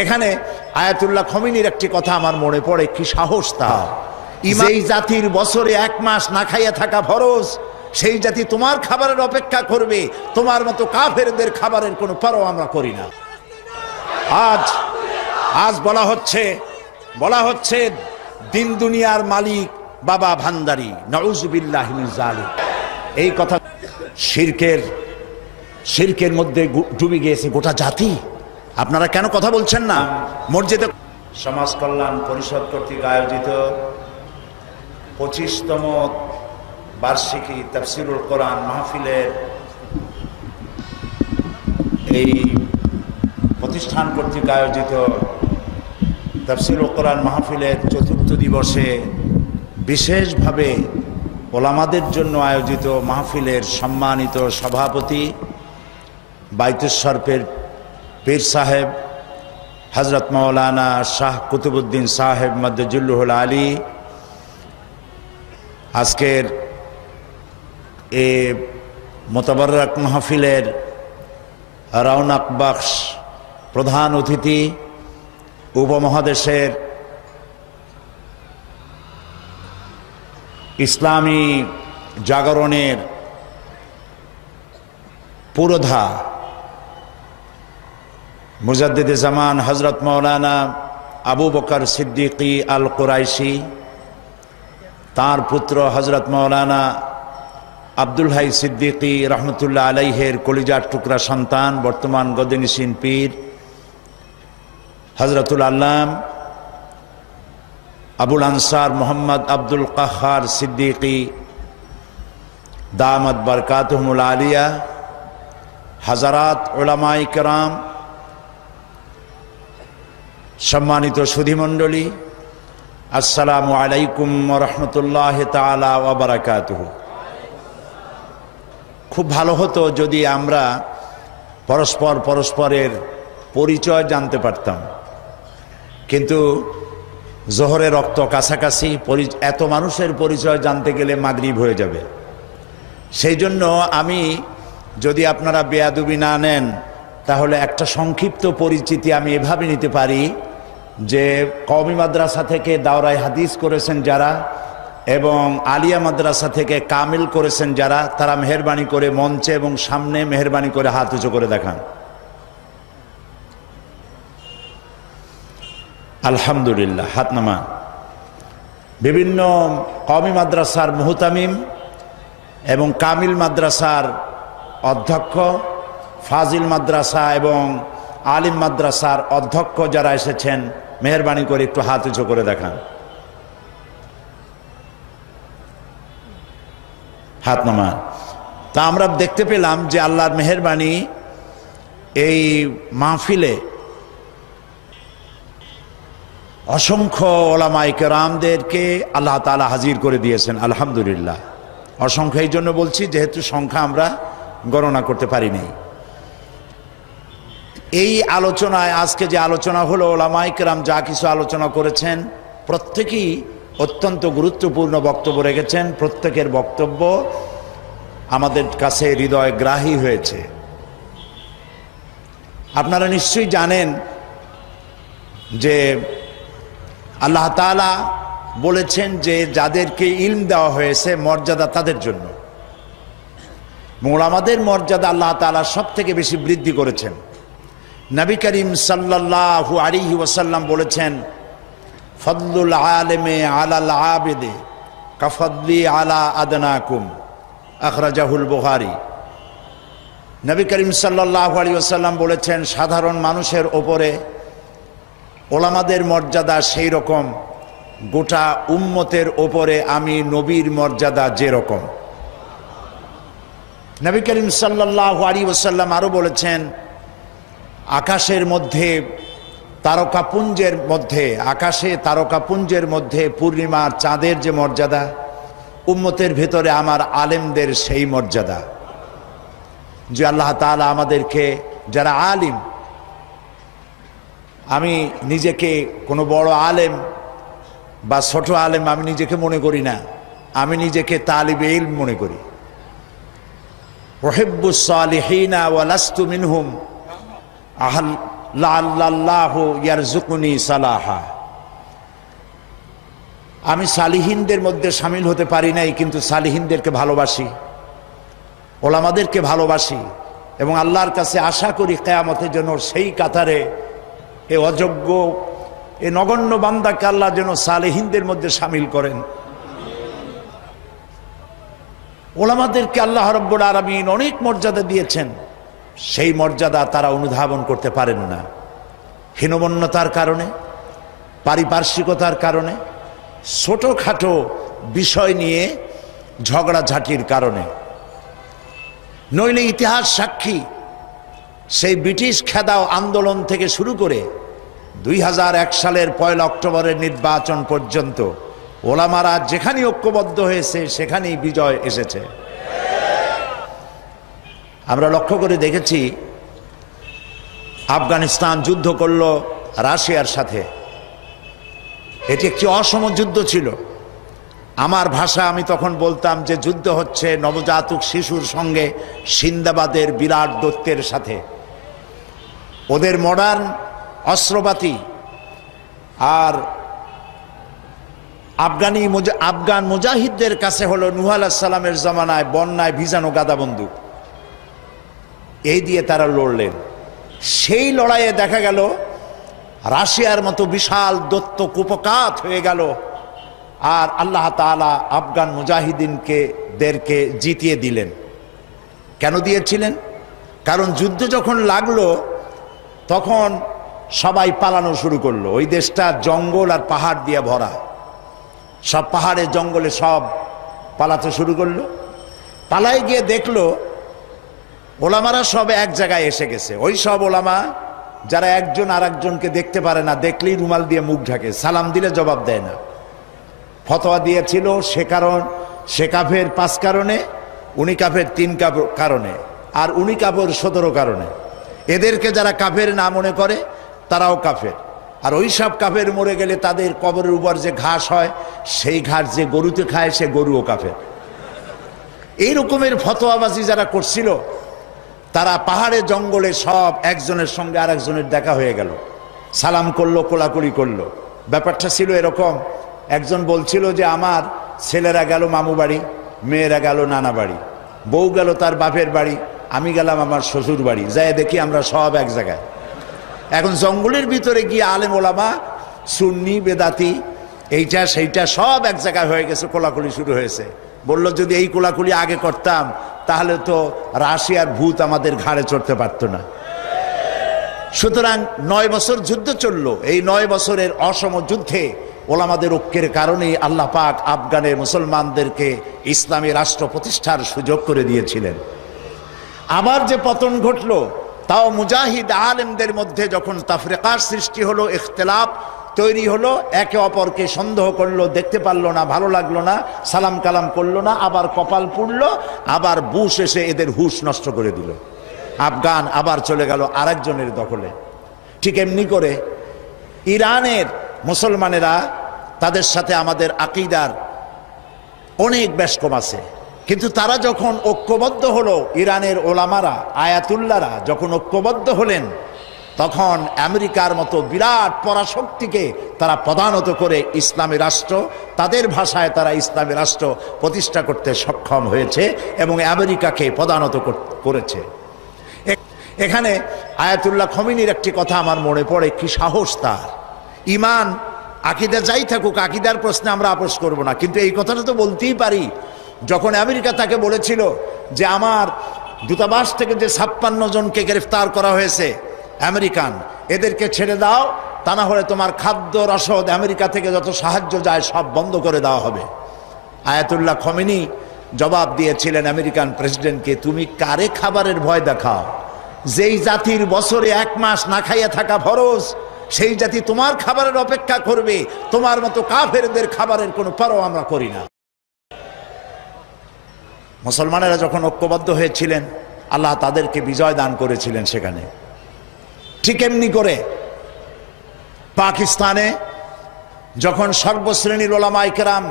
এখানে আয়াতুল্লাহ খমিনীর একটি কথা আমার মনে পড়ে, কি সাহস তার! যেই জাতির বছরে 1 মাস না খাইয়া থাকা ফরজ, সেই জাতি তোমার খাবারের অপেক্ষা করবে, তোমার মতো কাফেরদের খাবারের কোনো পরোয়া আমরা করি না। আজ বলা হচ্ছে দিন দুনিয়ার মালিক বাবা ভান্ডারী, নাউযুবিল্লাহি মিন যালিক। এই কথা শিরকের মধ্যে ডুবে গিয়েছে গোটা জাতি। আপনারা কেন কথা বলছেন না? মসজিদে সমাজ কল্যাণ পরিষদ কর্তৃক আয়োজিত 25তম বার্ষিকী তাফসীরুল কোরআন মাহফিলের এই প্রতিষ্ঠান কর্তৃক আয়োজিত তাফসীরুল কোরআন মাহফিলের 4র্থ দিবসে বিশেষভাবে ওলামাদের জন্য আয়োজিত মাহফিলের সম্মানিত সভাপতি বাইতুস শরফের পীর সাহেব হযরত মাওলানা শাহ কুতুবউদ্দিন সাহেব মাদ্দাজিল্লুহুল আলী, আজকের এ মোতাবাররক মাহফিলের রওনাক বখশ প্রধান অতিথি, উপমহাদেশের ইসলামী জাগরণের পুরোধা মুজাদ্দিদে জামান হযরত মাওলানা আবু বকর সিদ্দিকী আল কুরাইশি, তার পুত্র হযরত মাওলানা আব্দুল হাই সিদ্দিকী রহমতুল্লাহ আলাইহের কলিজার টুকরা সন্তান, বর্তমান গদিনিসীন পীর হযরতুল আল্লাম আবুল আনসার মোহাম্মদ আব্দুল কাহ্হার সিদ্দিকী দামাত বরকাতুহুমুল আলিয়া, হাজারাত উলামায়ে কেরাম, সম্মানিত সুধীমণ্ডলী, আসসালামু আলাইকুম ওয়া রাহমাতুল্লাহি তাআলা ওয়া বারাকাতুহু। খুব ভালো হতো যদি আমরা পরস্পরের পরিচয় জানতে পারতাম, কিন্তু জোহরের রক্ত কাছাকাছি, এত মানুষের পরিচয় জানতে গেলে মাগরিব হয়ে যাবে। সেই জন্য আমি, যদি আপনারা বেয়াদবি না নেন, তাহলে একটা সংক্ষিপ্ত পরিচিতি আমি এভাবে নিতে পারি যে কওমি মাদ্রাসা থেকে দাওরায়ে হাদিস করেছেন যারা এবং আলিয়া মাদ্রাসা থেকে কামিল করেছেন যারা, তারা মেহেরবানি করে মঞ্চে এবং সামনে মেহেরবানি করে হাত উঁচু করে দেখান। আলহামদুলিল্লাহ, হাত নামান। বিভিন্ন কওমি মাদ্রাসার মুহতামিম এবং কামিল মাদ্রাসার অধ্যক্ষ, ফাজিল মাদ্রাসা এবং আলিম মাদ্রাসার অধ্যক্ষ যারা এসেছেন, মেহেরবানি করে একটু হাত উঁচু করে দেখান। হাত নামান। তা আমরা দেখতে পেলাম যে আল্লাহর মেহেরবানি, এই মাহফিলে অসংখ্য ওলামায়ে কেরামদেরকে আল্লাহ তাআলা হাজির করে দিয়েছেন। আলহামদুলিল্লাহ, অসংখ্য এই জন্য বলছি যেহেতু সংখ্যা আমরা গণনা করতে পারিনি। এই আলোচনায়, আজকে যে আলোচনা হলো, ওলামায়ে কেরাম যা কিছু আলোচনা করেছেন প্রত্যেকেই অত্যন্ত গুরুত্বপূর্ণ বক্তব্য রেখেছেন। প্রত্যেকের বক্তব্য আমাদের কাছে হৃদয়গ্রাহী হয়েছে। আপনারা নিশ্চয়ই জানেন যে আল্লাহ তাআলা বলেছেন যে যাদেরকে ইলম দেওয়া হয়েছে মর্যাদা তাদের জন্য। ওলামাদের মর্যাদা আল্লাহ তাআলা সব থেকে বেশি বৃদ্ধি করেছেন। নবী করিম সাল্লাল্লাহু আলাইহি ওয়াসাল্লাম বলেছেন, ফদলুল আলেমে আলাল আবেদে কাফদলি আলা আদনাকুম, আখরাজাহুল বুখারী। নবী করিম সাল্লাল্লাহু আলাইহি ওয়াসাল্লাম বলেছেন, সাধারণ মানুষের ওপরে ওলামাদের মর্যাদা সেই রকম, গোটা উম্মতের ওপরে আমি নবীর মর্যাদা যেরকম। নবী করিম সাল্লাল্লাহু আলাইহি ওয়াসাল্লাম আরো বলেছেন, আকাশের মধ্যে তারকাপুঞ্জের মধ্যে, আকাশে তারকাপুঞ্জের মধ্যে পূর্ণিমার চাঁদের যে মর্যাদা, উম্মতের ভেতরে আমার আলেমদের সেই মর্যাদা। যে আল্লাহ তাআলা আমাদেরকে, যারা আলিম, আমি নিজেকে কোনো বড় আলেম বা ছোট আলেম আমি নিজেকে মনে করি না, আমি নিজেকে তালিবে ইলম মনে করি। উহিব্বুস সালিহিনা ওয়া লাস্তু মিনহুম, লাআল্লাল্লাহু ইয়ারযুকুনি সালাহা। আমি সালিহিনদের মধ্যে শামিল হতে পারি নাই, কিন্তু সালিহিনদেরকে ভালোবাসি, ওলামাদেরকে ভালোবাসি এবং আল্লাহর কাছে আশা করি কিয়ামতের জন্য সেই কাতারে এ অযোগ্য এ নগণ্য বান্দাকে আল্লাহ যেন সালেহিনদের মধ্যে শামিল করেন। ওলামাদেরকে আল্লাহ রাব্বুল আলামিন অনেক মর্যাদা দিয়েছেন, সেই মর্যাদা তারা অনুধাবন করতে পারেন না, হীনমন্যতার কারণে, পারিপার্শ্বিকতার কারণে, ছোটখাটো বিষয় নিয়ে ঝগড়াঝাটির কারণে। নইলে ইতিহাস সাক্ষী, সেই ব্রিটিশ খেদাও আন্দোলন থেকে শুরু করে 2001 সালের 1 অক্টোবরের নির্বাচন পর্যন্ত ওলামারা যেখানে ঐক্যবদ্ধ হয়েছে সেখানেই বিজয় এসেছে। আমরা লক্ষ্য করে দেখেছি, আফগানিস্তান যুদ্ধ করল রাশিয়ার সাথে, এটি একটি অসম যুদ্ধ ছিল। আমার ভাষা আমি তখন বলতাম যে যুদ্ধ হচ্ছে নবজাতক শিশুর সঙ্গে সিন্দাবাদের বিরাট দৈত্যের সাথে। ওদের মডার্ন অস্ত্রপাতি আর আফগান মুজাহিদদের কাছে হলো নূহ আলাইহিস সালামের জামানায় বন্যায় ভিজানো গাদা বন্দুক, এই দিয়ে তারা লড়লেন। সেই লড়াইয়ে দেখা গেল রাশিয়ার মতো বিশাল দৈত্য কুপকাত হয়ে গেল, আর আল্লাহ তাআলা আফগান মুজাহিদিনদেরকে জিতিয়ে দিলেন। কেন দিয়েছিলেন? কারণ যুদ্ধ যখন লাগলো তখন সবাই পালানো শুরু করলো। ওই দেশটা জঙ্গল আর পাহাড় দিয়ে ভরা, সব পাহাড়ে জঙ্গলে সব পালাতে শুরু করলো। পালায় গিয়ে দেখলো ওলামারা সব এক জায়গায় এসে গেছে। ওই সব ওলামা যারা একজন আর একজনকে দেখতে পারে না, দেখলেই রুমাল দিয়ে মুখ ঢাকে, সালাম দিলে জবাব দেয় না। ফতোয়া দিয়েছিল সে কাফের 5 কারণে, উনি কাফের 3 কারণে, আর উনি কাফের 17 কারণে। এদেরকে যারা কাফের না মনে করে তারাও কাফের। আর ওই সব কাফের মরে গেলে তাদের কবরের উপর যে ঘাস হয় সেই ঘাস যে গরুতে খায় সে গরুও কাফের। এই রকমের ফতোয়াবাজি যারা করছিল তারা পাহাড়ে জঙ্গলে সব একজনের সঙ্গে আর একজনের দেখা হয়ে গেল, সালাম করলো, কোলাকুলি করলো। ব্যাপারটা ছিল এরকম, একজন বলছিল যে আমার ছেলেরা গেল মামু বাড়ি, মেয়েরা গেল নানা বাড়ি, বউ গেল তার বাপের বাড়ি, আমি গেলাম আমার শ্বশুর বাড়ি, যাই দেখি আমরা সব এক জায়গায়। এখন জঙ্গলের ভিতরে গিয়ে আলেম ওলামা, সুন্নি বেদাতি, এইটা সেইটা সব এক জায়গায় হয়ে গেছে, কোলাকুলি শুরু হয়েছে। বলল যদি এই কোলাকুলি আগে করতাম তাহলে তো রাশিয়ার ভূত আমাদের ঘাড়ে চড়তে পারতো না। সুতরাং 9 বছর যুদ্ধ চলল। এই 9 বছরের অসম যুদ্ধে ওলামাদের ঐক্যের কারণেই আল্লাহ পাক আফগানের মুসলমানদেরকে ইসলামী রাষ্ট্র প্রতিষ্ঠার সুযোগ করে দিয়েছিলেন। আবার যে পতন ঘটল, তাও মুজাহিদ আলেমদের মধ্যে যখন তাফরিকার সৃষ্টি হলো, ইখতিলাফ তৈরি হলো, একে অপরকে সন্দেহ করলো, দেখতে পারলো না, ভালো লাগলো না, সালাম কালাম করলো না, আবার কপাল পুড়লো, আবার বুশ এসে এদের হুশ নষ্ট করে দিল। আফগান আবার চলে গেল আরেকজনের দখলে। ঠিক এমনি করে ইরানের মুসলমানেরা, তাদের সাথে আমাদের আকীদার অনেক বেশকম আছে, কিন্তু তারা যখন ঐক্যবদ্ধ হলো, ইরানের ওলামারা, আয়াতুল্লাহরা যখন ঐক্যবদ্ধ হলেন, তখন আমেরিকার মতো বিরাট পরাশক্তিকে তারা প্রধানত করে ইসলামী রাষ্ট্র, তাদের ভাষায় তারা ইসলামী রাষ্ট্র প্রতিষ্ঠা করতে সক্ষম হয়েছে এবং আমেরিকাকে প্রধানত করেছে। এখানে আয়াতুল্লাহ খমিনীর একটি কথা আমার মনে পড়ে, কি সাহস তার! ইমান আকীদা যাই থাকুক, আকীদার প্রশ্নে আমরা আপোষ করব না, কিন্তু এই কথাটা তো বলতেই পারি। যখন আমেরিকা তাকে বলেছিল যে আমার দূতাবাস থেকে যে 56 জনকে গ্রেফতার করা হয়েছে আমেরিকান, এদেরকে ছেড়ে দাও, তা না হলে তোমার খাদ্য রসদ আমেরিকা থেকে যত সাহায্য যায় সব বন্ধ করে দেওয়া হবে। আয়াতুল্লাহ খমেনি জবাব দিয়েছিলেন আমেরিকান প্রেসিডেন্টকে, তুমি কারে খাবারের ভয় দেখাও? যেই জাতির বছরে 1 মাস না খাইয়া থাকা ফরজ, সেই জাতি তোমার খাবারের অপেক্ষা করবে? তোমার মতো কাফেরদের খাবারের কোনো পরোয়া আমরা করি না। মুসলমানেরা যখন ঐক্যবদ্ধ হয়েছিলেন, আল্লাহ তাদেরকে বিজয় দান করেছিলেন সেখানে। ঠিক এমনি করে পাকিস্তানে যখন সর্বশ্রেণীর ওলামায়ে কেরাম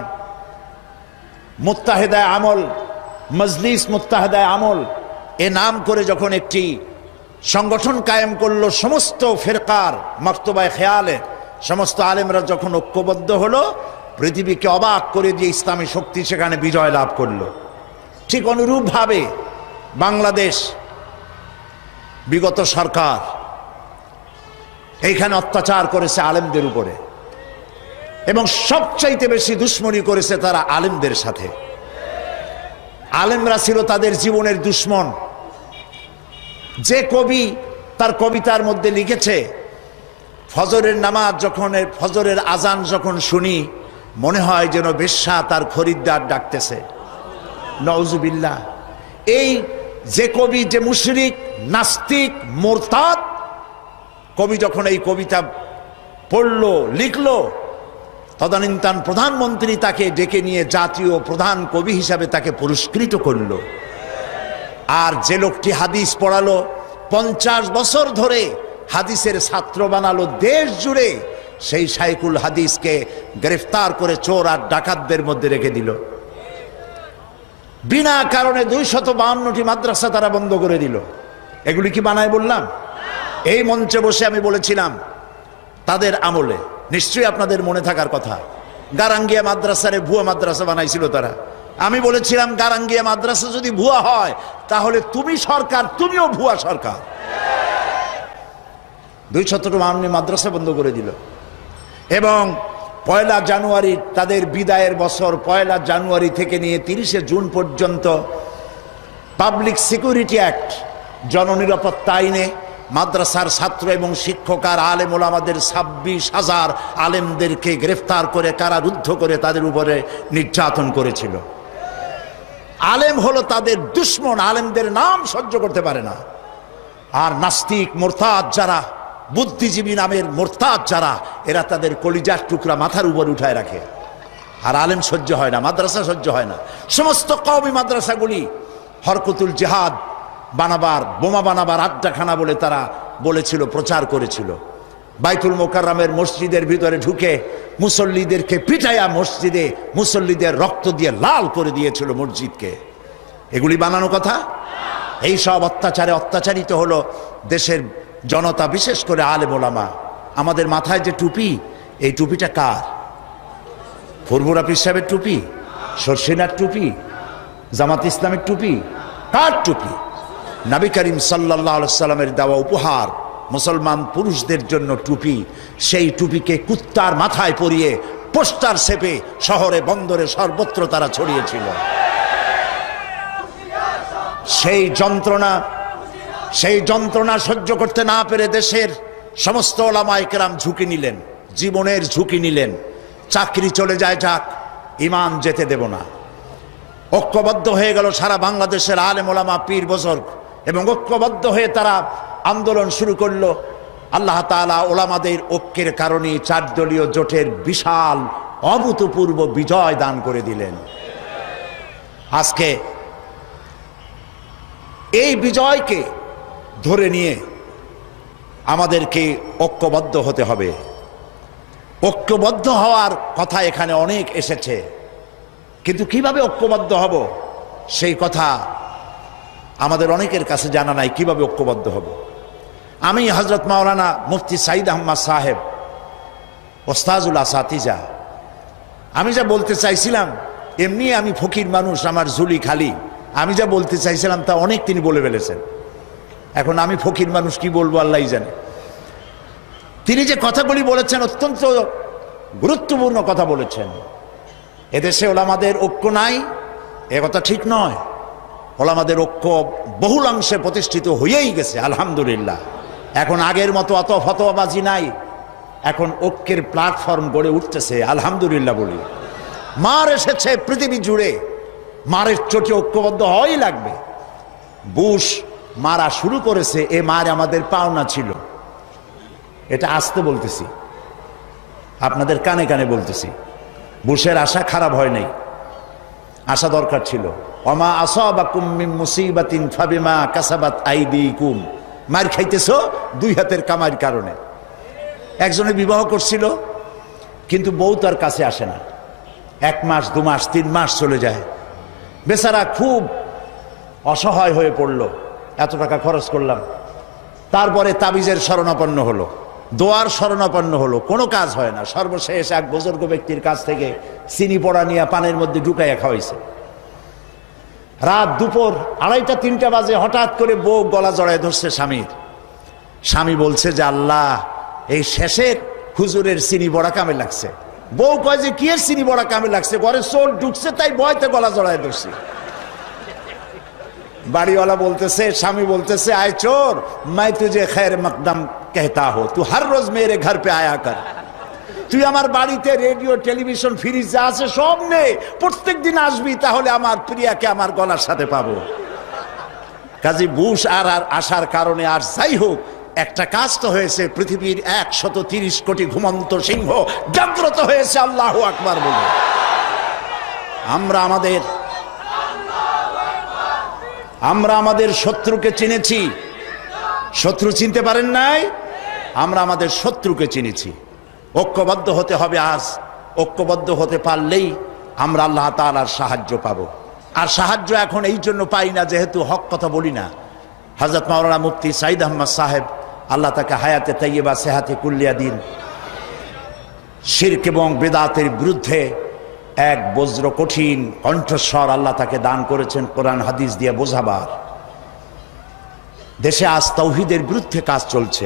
মুত্তাহিদায়ে আমল, মজলিস মুত্তাহিদায়ে আমল এ নাম করে যখন একটি সংগঠন কায়েম করলো, সমস্ত ফেরকার মক্তবায় খেয়ালের সমস্ত আলেমরা যখন ঐক্যবদ্ধ হলো, পৃথিবীকে অবাক করে দিয়ে ইসলামী শক্তি সেখানে বিজয় লাভ করলো। ঠিক অনুরূপভাবে বাংলাদেশ বিগত সরকার এইখানে অত্যাচার করেছে আলেমদের উপরে, এবং সবচাইতে বেশি দুশ্মনী করেছে তারা আলেমদের সাথে। আলেমরা ছিল তাদের জীবনের দুশ্মন। যে কবি তার কবিতার মধ্যে লিখেছে, ফজরের নামাজ যখন, ফজরের আজান যখন শুনি মনে হয় যেন বেশ্যা তার খরিদ্দার ডাকতেছে। নাউজুবিল্লাহ। এই যে কবি, যে মুশরিক, নাস্তিক, মুরতাদ কবি যখন এই কবিতা পড়লো, লিখলো, তদানীন্তন প্রধানমন্ত্রী তাকে ডেকে নিয়ে জাতীয় প্রধান কবি হিসাবে তাকে পুরস্কৃত করলো। আর যে লোকটি হাদিস পড়ালো, 50 বছর ধরে হাদিসের ছাত্র বানালো দেশ জুড়ে, সেই শাইখুল হাদিসকে গ্রেফতার করে চোর আর ডাকাতদের মধ্যে রেখে দিল। বিনা কারণে 252টি মাদ্রাসা তারা বন্ধ করে দিল। এগুলি কি বানায় বললাম? এই মঞ্চে বসে আমি বলেছিলাম তাদের আমলে, নিশ্চয়ই আপনাদের মনে থাকার কথা, গারাঙ্গিয়া মাদ্রাসারে ভুয়া মাদ্রাসা বানাইছিল তারা। আমি বলেছিলাম গারাঙ্গিয়া মাদ্রাসা যদি ভুয়া হয় তাহলে তুমি সরকার, তুমিও ভুয়া সরকার। 252 মাদ্রাসা বন্ধ করে দিল। এবং 1 জানুয়ারি তাদের বিদায়ের বছর, 1 জানুয়ারি থেকে নিয়ে 30 জুন পর্যন্ত পাবলিক সিকিউরিটি অ্যাক্ট, জননিরাপত্তা আইনে মাদ্রাসার ছাত্র এবং শিক্ষক আর আলেম ওলামাদের 26,000 আলেমদেরকে গ্রেফতার করে কারারুদ্ধ করে তাদের উপরে নির্যাতন করেছিল। আলেম হলো তাদের দুশ্মন, আলেমদের নাম সহ্য করতে পারে না। আর নাস্তিক, মুরতাদ যারা, বুদ্ধিজীবী নামের মুরতাদ যারা, এরা তাদের কলিজার টুকরা মাথার উপর উঠায় রাখে। আর আলেম সহ্য হয় না, মাদ্রাসা সহ্য হয় না। সমস্ত কওমি মাদ্রাসাগুলি হরকতুল জিহাদ বানাবার, বোমা বানাবার আড্ডাখানা বলে তারা বলেছিল, প্রচার করেছিল। বাইতুল মোকাররমের মসজিদের ভিতরে ঢুকে মুসল্লিদেরকে পিটাইয়া মসজিদে মুসল্লিদের রক্ত দিয়ে লাল করে দিয়েছিল মসজিদকে। এগুলি বানানো কথা? এই সব অত্যাচারে অত্যাচারিত হলো দেশের জনতা, বিশেষ করে আলেম ওলামা। আমাদের মাথায় যে টুপি, এই টুপিটা কার? ফুরফুরা পীর সাহেবের টুপি? শর্ষিনার টুপি? জামাত ইসলামের টুপি? কার টুপি? নবী করিম সাল্লাল্লাহু আলাইহি সাল্লামের দেওয়া উপহার মুসলমান পুরুষদের জন্য টুপি। সেই টুপিকে কুত্তার মাথায় পরিয়ে পোস্টার ছেপে শহরে বন্দরে সর্বত্র তারা ছড়িয়েছিল। সেই যন্ত্রণা সহ্য করতে না পেরে দেশের সমস্ত ওলামায়ে কেরাম ঝুঁকি নিলেন, জীবনের ঝুঁকি নিলেন। চাকরি চলে যায় যাক, ঈমান যেতে দেব না। ঐক্যবদ্ধ হয়ে গেল সারা বাংলাদেশের আলেম ওলামা, পীর বুজুর্গ, এবং ঐক্যবদ্ধ হয়ে তারা আন্দোলন শুরু করলো। আল্লাহ তাআলা ওলামাদের ঐক্যের কারণে 4 দলীয় জোটের বিশাল অভূতপূর্ব বিজয় দান করে দিলেন। আজকে এই বিজয়কে ধরে নিয়ে আমাদেরকে ঐক্যবদ্ধ হতে হবে। ঐক্যবদ্ধ হওয়ার কথা এখানে অনেক এসেছে, কিন্তু কিভাবে ঐক্যবদ্ধ হব সেই কথা আমাদের অনেকের কাছে জানা নাই। কিভাবে ঐক্যবদ্ধ হব? আমি হযরত মাওলানা মুফতি সাঈদ আহমদ সাহেব, ওস্তাজুল আসাতিজা, আমি যা বলতে চাইছিলাম, এমনি আমি ফকির মানুষ, আমার ঝুলি খালি, আমি যা বলতে চাইছিলাম তা অনেক তিনি বলে ফেলেছেন। এখন আমি ফকির মানুষ, কি বলবো আল্লাহই জানে। তিনি যে কথাগুলি বলেছেন অত্যন্ত গুরুত্বপূর্ণ কথা বলেছেন। এদেশে ওলামাদের ঐক্য নাই, এ কথা ঠিক নয়। ওলামাদের ঐক্য বহুলাংশে প্রতিষ্ঠিত হয়েই গেছে, আলহামদুলিল্লাহ। এখন আগের মতো অত ফতোয়াবাজি নাই, এখন ঐক্যের প্ল্যাটফর্ম গড়ে উঠতেছে, আলহামদুলিল্লাহ বলি। মার এসেছে পৃথিবী জুড়ে, মারের চোটে ঐক্যবদ্ধ হওয়াই লাগবে। বুশ মারা শুরু করেছে, এ মার আমাদের পাওনা ছিল। এটা আসতে বলতেছি, আপনাদের কানে কানে বলতেছি। বুশের আশা খারাপ হয় নাই, আশা দরকার ছিল। ওমা আসাবাকুম মিন মুসিবাতিন ফাবিমা কাসাবাত আইদিকুম। মার খাইতেছো 2 হাতের কামাইয়ের কারণে। একজনে বিবাহ করছিল, কিন্তু বউ তার কাছে আসে না। 1 মাস, 2 মাস, 3 মাস চলে যায়। বেচারা খুব অসহায় হয়ে পড়ল। এত টাকা খরচ করলাম, তারপরে তাবিজের শরণাপন্ন হলো, দোয়ার শরণাপন্ন হলো, কোনো কাজ হয় না। সর্বশেষ এক বুজুর্গ ব্যক্তির কাছ থেকে চিনি পড়া নিয়ে পানের মধ্যে ঢুকাইয়া খাওয়াইছে। রাত দুপুর 2:30-3টা বাজে হঠাৎ করে বউ গলা জড়ায় ধরছে স্বামীর। স্বামী বলছে যে আল্লাহ, এই শেষের হুজুরের চিনি বড়া কামে লাগছে। বউ কয় যে কি এর চিনি বড়া কামে লাগছে, ঘরে চোর ঢুকছে তাই ভয়তে গলা জড়ায় ধরছি। বাড়িওয়ালা বলতেছে, স্বামী বলতেছে, আয় চোর, मैं तुझे खैर मकदम कहता हो, तू हर रोज मेरे घर पे आया कर। তুই আমার বাড়িতে রেডিও, টেলিভিশন, ফ্রিজ যা আছে সব নে, প্রত্যেক দিন আসবি, তাহলে আমার প্রিয়াকে আমার গলার সাথে পাবো। কাজী বুশ আর আসার কারণে আর যাই হোক, একটা কাজ তো হয়েছে, পৃথিবীর 130 কোটি ঘুমন্ত সিংহ জাগ্রত হয়েছে আল্লাহু আকবার বলে। আমরা আমাদের শত্রুকে চিনেছি। শত্রু চিনতে পারেন নাই? আমরা আমাদের শত্রুকে চিনেছি। ঐক্যবদ্ধ হতে হবে। আজ ঐক্যবদ্ধ হতে পারলেই আমরা আল্লাহ তাআলার সাহায্য পাবো। আর সাহায্য এখন এই জন্য পাই না যেহেতু হক কথা বলি না। হযরত মাওলানা মুফতি সাঈদ আহমদ সাহেব, আল্লাহ তাকে হায়াতে তাইয়্যিবা সেহাতে কুল্লিয়া দিন, শিরক এবং বিদআতের বিরুদ্ধে এক বজ্র কঠিন কণ্ঠস্বর আল্লাহ তাকে দান করেছেন কোরআন হাদিস দিয়ে বোঝাবার। দেশে আজ তাওহীদের বিরুদ্ধে কাজ চলছে,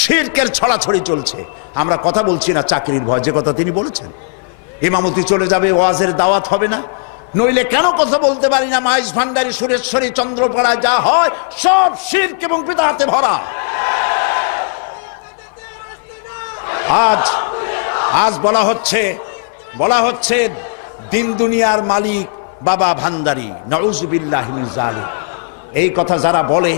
শিরকের ছড়াছড়ি চলছে। আমরা কথা বলছি না চাকরির ভয়, যে কথা তিনি বলেছেন, ইমামতি চলে যাবে, ওয়াজের দাওয়াত হবে না, নইলে কেন কথা বলতে পারি না? মাইজ ভান্ডারী, সুরেশ্বরী, চন্দ্রপাড়ায় যা হয় সব শিরক এবং বিদআতে ভরা। আজ বলা হচ্ছে দিন দুনিয়ার মালিক বাবা ভান্ডারী, নাউযুবিল্লাহি মিন যালিক। এই কথা যারা বলে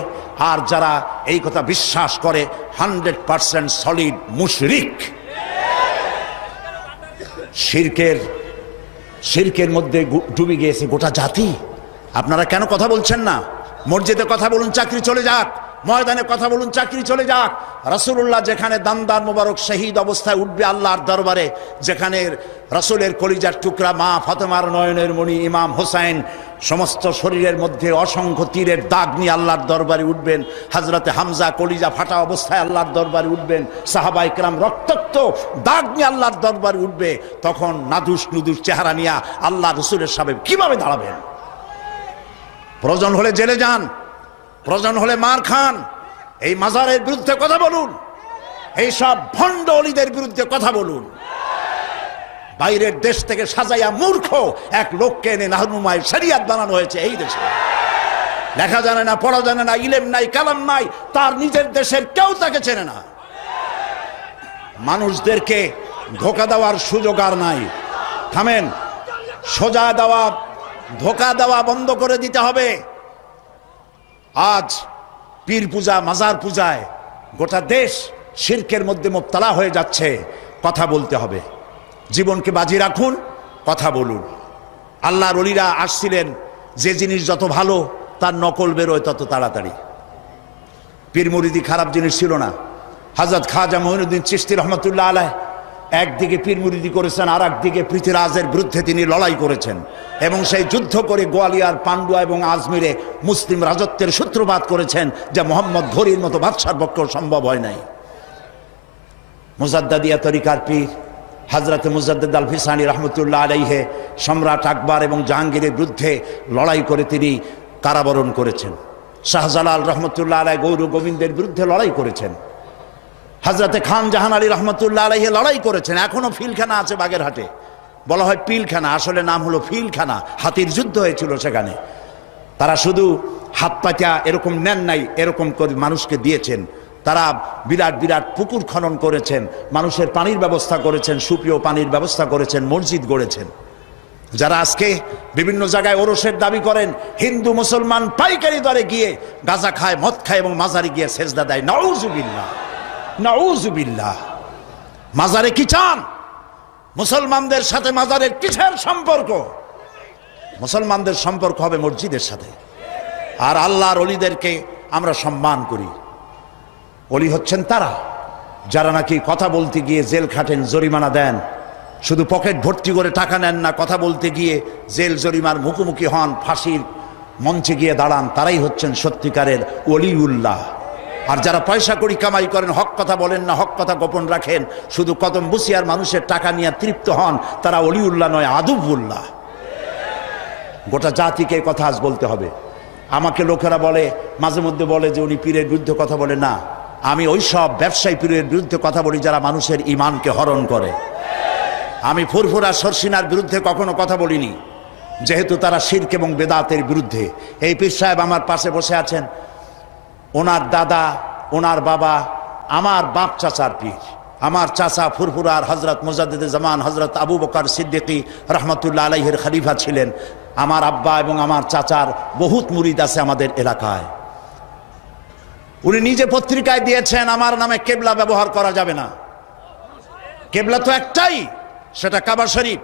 আর যারা এই কথা বিশ্বাস করে 100% সলিড মুশরিক। শিরকের মধ্যে ডুবে গিয়েছে গোটা জাতি। আপনারা কেন কথা বলছেন না? মসজিদে কথা বলুন, চাকরি চলে যাক। ময়দানে কথা বলুন, চাকরি চলে যাক। রাসূলুল্লাহ যেখানে দান্দার মোবারক শহীদ অবস্থায় উঠবে আল্লাহর দরবারে, যেখানে রাসূলের কলিজার টুকরা মা ফাতেমার নয়নের মণি ইমাম হোসেন সমস্ত শরীরের মধ্যে অসংখ্য তীরের দাগ নিয়ে আল্লাহর দরবারে উঠবেন, হযরতে হামজা কলিজা ফাটা অবস্থায় আল্লাহর দরবারে উঠবেন, সাহাবায়ে কেরাম রক্তাক্ত দাগ নিয়ে আল্লাহর দরবারে উঠবে, তখন নাদুস নুদুস চেহারা নিয়ে আল্লাহ রাসূলের সামনে কিভাবে দাঁড়াবেন? প্রয়োজন হলে জেলে যান, প্রয়োজন হলে মার খান। এই মাজারের বিরুদ্ধে কথা বলুন, এই সব ভণ্ড অলিদের বিরুদ্ধে কথা বলুন। বাইরের দেশ থেকে সাজাইয়া মূর্খ এক লোককে এনে নাহনুমায় শরিয়াত বানানো হয়েছে এই দেশে। লেখা জানে না, পড়া জানে না, ইলম নাই, কালাম নাই, তার নিজের দেশের কেউ তাকে চেনে না। মানুষদেরকে ধোঁকা দেওয়ার সুযোগ আর নাই। থামেন, সোজা দেওয়া, ধোঁকা দেওয়া বন্ধ করে দিতে হবে। আজ পীর পূজা, মাজার পূজায় গোটা দেশ শিরকের মধ্যে মুবতালা হয়ে যাচ্ছে। কথা বলতে হবে, জীবনকে বাজি রাখুন, কথা বলুন। আল্লাহর ওলিরা আসছিলেন, যে জিনিস যত ভালো তার নকল বেরোয় তত তাড়াতাড়ি। পীর মুরিদি খারাপ জিনিস ছিল না। হযরত খাজা মঈনুদ্দিন চিশতি রহমতুল্লাহ আলাইহ একদিকে পীর মুরিদি করেছেন, আর একদিকে পৃথিরাজের বিরুদ্ধে তিনি লড়াই করেছেন এবং সেই যুদ্ধ করে গোয়ালিয়ার, পান্ডুয়া এবং আজমিরে মুসলিম রাজত্বের সূত্রপাত করেছেন, যা মোহাম্মদ ঘোরির মতো বাদশার পক্ষেও সম্ভব হয় নাই। মুজাদ্দাদিয়া তরিকার পীর হযরতে মুজাদ্দিদ আল ফিসানি রহমতুল্লাহ আলাইহে সম্রাট আকবর এবং জাহাঙ্গীরের বিরুদ্ধে লড়াই করে তিনি কারাবরণ করেছেন। শাহজালাল রহমতুল্লাহ আলাইহ গৌর গোবিন্দের বিরুদ্ধে লড়াই করেছেন। হযরতে খান জাহান আলী রহমতুল্লাহ আলাইহি লড়াই করেছেন। এখনো ফিলখানা আছে বাগেরহাটে, বলা হয় পিলখানা, আসলে নাম হলো ফিলখানা। হাতির যুদ্ধ হয়েছিল সেখানে। তারা শুধু হাত পাতা এরকম নেন নাই, এরকম করে মানুষকে দিয়েছেন। তারা বিরাট বিরাট পুকুর খনন করেছেন, মানুষের পানির ব্যবস্থা করেছেন, সুপেয় পানির ব্যবস্থা করেছেন, মসজিদ গড়েছেন। যারা আজকে বিভিন্ন জায়গায় ওরসের দাবি করেন, হিন্দু মুসলমান পাইকারি দরে গিয়ে গাঁজা খায়, মদ খায় এবং মাজারে গিয়ে সেজদা দেয়, নাউযুবিল্লাহ, নাউযুবিল্লাহ। মাজারে কি চান? মুসলমানদের সাথে মাজারের কিসের সম্পর্ক? মুসলমানদের সম্পর্ক হবে মসজিদের সাথে। আর আল্লাহর ওলিদেরকে আমরা সম্মান করি। ওলি হচ্ছেন তারা যারা নাকি কথা বলতে গিয়ে জেল খাটেন, জরিমানা দেন, শুধু পকেট ভর্তি করে টাকা নেন না, কথা বলতে গিয়ে জেল জরিমার মুখোমুখি হন, ফাঁসির মঞ্চে গিয়ে দাঁড়ান। তারাই হচ্ছেন সত্যিকারের ওলিউল্লাহ। আর যারা পয়সা কড়ি কামাই করেন, হক কথা বলেন না, হক কথা গোপন রাখেন, শুধু কদম বুসিয়ার মানুষের টাকা নিয়ে তৃপ্ত হন, তারা অলিউল্লাহ নয়, আদুবুল্লাহ। গোটা জাতিকে কথা আজ বলতে হবে। আমাকে লোকেরা বলে, মাঝে মধ্যে বলে যে উনি পীরের বিরুদ্ধে কথা বলে। না, আমি ওই সব ব্যবসায়ী পীরের বিরুদ্ধে কথা বলি যারা মানুষের ইমানকে হরণ করে। আমি ফুরফুরা সরসিনার বিরুদ্ধে কখনো কথা বলিনি, যেহেতু তারা শিরক এবং বেদাতের বিরুদ্ধে। এই পীর সাহেব আমার পাশে বসে আছেন, ওনার দাদা, ওনার বাবা আমার বাপ চাচার পীর। আমার চাচা ফুরফুরার হজরত মুজাদ্দিদে জামান হজরত আবু বকর সিদ্দিকী রহমতুল্লাহ আলাইহির খলিফা ছিলেন। আমার আব্বা এবং আমার চাচার বহুত মুরিদ আছে আমাদের এলাকায়। উনি নিজে পত্রিকায় দিয়েছেন আমার নামে কেবলা ব্যবহার করা যাবে না। কেবলা তো একটাই, সেটা কাবা শরীফ।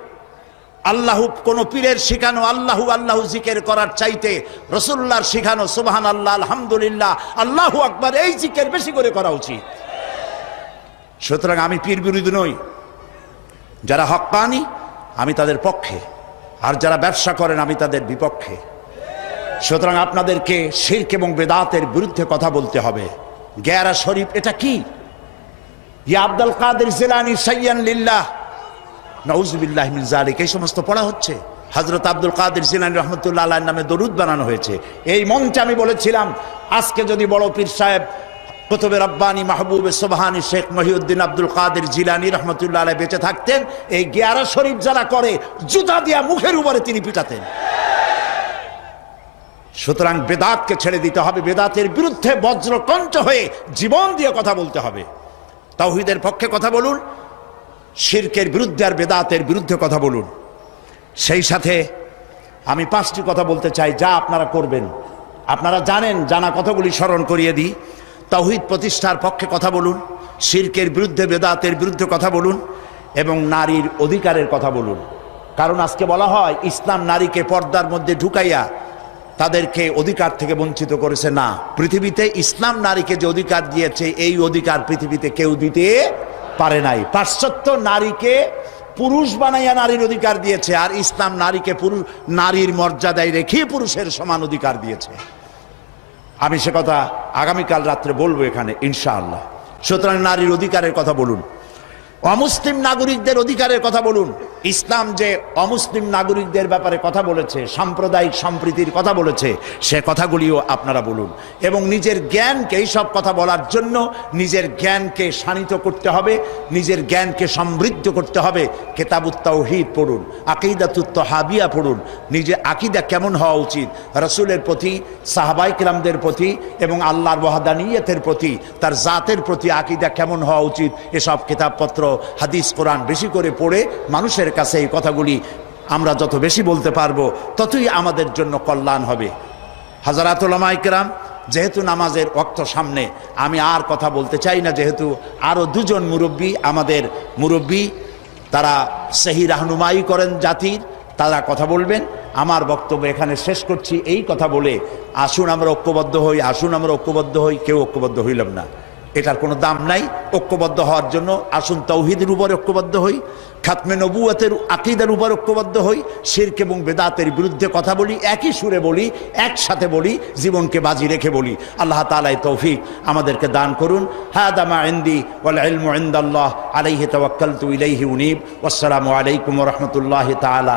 আল্লাহু কোন পীরের শিখানো আল্লাহু আল্লাহু জিকির করার চাইতে রাসূলুল্লাহর শিখানো সুবহানাল্লাহ, আলহামদুলিল্লাহ, আল্লাহু আকবার, এই জিকির বেশি করে করা উচিত। সুতরাং আমি পীর বিরোধী নই। যারা হক্কানি আমি তাদের পক্ষে, আর যারা ব্যবসা করেন আমি তাদের বিপক্ষে। সুতরাং আপনাদেরকে শিরক এবং বেদাতের বিরুদ্ধে কথা বলতে হবে। গেরা শরীফ এটা কি? ইয়া আব্দুল কাদের জিলানী সাইয়্যান লিল্লাহ, নাউযুবিল্লাহি মিন যালিক, এই সমস্ত পড়া হচ্ছে। হযরত আব্দুল কাদের জিলানী রাহমাতুল্লাহ আলাইহির নামে দরুদ বানানো হয়েছে। এই মঞ্চে আমি বলেছিলাম, আজকে যদি বড় পীর সাহেব কুতুবে রব্বানি মাহবুবে সুবহানি শেখ মহিউদ্দিন আব্দুল কাদের জিলানী রাহমাতুল্লাহ আলাইহি বেঁচে থাকতেন, এই গেরা শরীফ যারা করে জুতা দিয়া মুখের উপরে তিনি পিটাতেন। সুতরাং বেদাতকে ছেড়ে দিতে হবে, বেদাতের বিরুদ্ধে বজ্রকণ্ঠ হয়ে জীবন দিয়ে কথা বলতে হবে। তাওহীদের পক্ষে কথা বলুন, শিরকের বিরুদ্ধে আর বেদাতের বিরুদ্ধে কথা বলুন। সেই সাথে আমি 5টি কথা বলতে চাই যা আপনারা করবেন। আপনারা জানেন, জানা কথাগুলি স্মরণ করিয়ে দিই। তাওহীদ প্রতিষ্ঠার পক্ষে কথা বলুন, শিরকের বিরুদ্ধে বেদাতের বিরুদ্ধে কথা বলুন, এবং নারীর অধিকারের কথা বলুন। কারণ আজকে বলা হয় ইসলাম নারীকে পর্দার মধ্যে ঢুকাইয়া তাদেরকে অধিকার থেকে বঞ্চিত করেছে। না, পৃথিবীতে ইসলাম নারীকে যে অধিকার দিয়েছে, এই অধিকার পৃথিবীতে কেউ দিতে পারে নাই। পাশ্চাত্য নারীকে পুরুষ বানাইয়া নারীর অধিকার দিয়েছে, আর ইসলাম নারীকে নারীর মর্যাদায় রেখে পুরুষের সমান অধিকার দিয়েছে। আমি সে কথা আগামীকাল রাত্রে বলবো এখানে ইনশাআল্লাহ। সুতরাং নারীর অধিকারের কথা বলুন, অমুসলিম নাগরিকদের অধিকারের কথা বলুন। ইসলাম যে অমুসলিম নাগরিকদের ব্যাপারে কথা বলেছে, সাম্প্রদায়িক সম্প্রীতির কথা বলেছে, সে কথাগুলিও আপনারা বলুন। এবং নিজের জ্ঞানকে, এই সব কথা বলার জন্য নিজের জ্ঞানকে শানিত করতে হবে, নিজের জ্ঞানকে সমৃদ্ধ করতে হবে। কিতাবুত তাওহীদ পড়ুন, আকীদাতুত তাহাবিয়া পড়ুন। নিজে আকীদা কেমন হওয়া উচিত রাসূলের প্রতি, সাহাবায়ে কিরামদের প্রতি, এবং আল্লাহর ওয়াহদানিয়তের প্রতি, তার জাতের প্রতি আকীদা কেমন হওয়া উচিত, এসব কিতাবপত্র, হাদিস, কোরআন বেশি করে পড়ে মানুষের কাছে এই কথাগুলি আমরা যত বেশি বলতে পারবো ততই আমাদের জন্য কল্যাণ হবে। হাজারাত উলামায়ে কেরাম, যেহেতু নামাজের ওয়াক্ত সামনে, আমি আর কথা বলতে চাই না। যেহেতু আরও 2 জন মুরব্বী, আমাদের মুরব্বী, তারা সহি রাহনুমাই করেন জাতির, তারা কথা বলবেন। আমার বক্তব্য এখানে শেষ করছি এই কথা বলে, আসুন আমরা ঐক্যবদ্ধ হই, আসুন আমরা ঐক্যবদ্ধ হই। কেউ ঐক্যবদ্ধ হইলাম না, এটার কোনো দাম নাই। ঐক্যবদ্ধ হওয়ার জন্য আসুন তাওহীদের উপর ঐক্যবদ্ধ হই, খাতমে নবুয়তের আকীদার উপর ঐক্যবদ্ধ হই, শিরক এবং বেদাতের বিরুদ্ধে কথা বলি, একই সুরে বলি, একসাথে বলি, জীবনকে বাজি রেখে বলি। আল্লাহ তাআলা এই তৌফিক আমাদেরকে দান করুন। হাদা মা ইনদি ওয়াল ইলমু ইনদাল্লাহ আলাইহি তাওয়াক্কালতু ইলাইহি উনীব। ওয়াসসালামু আলাইকুম ওয়া রাহমাতুল্লাহি তাআলা।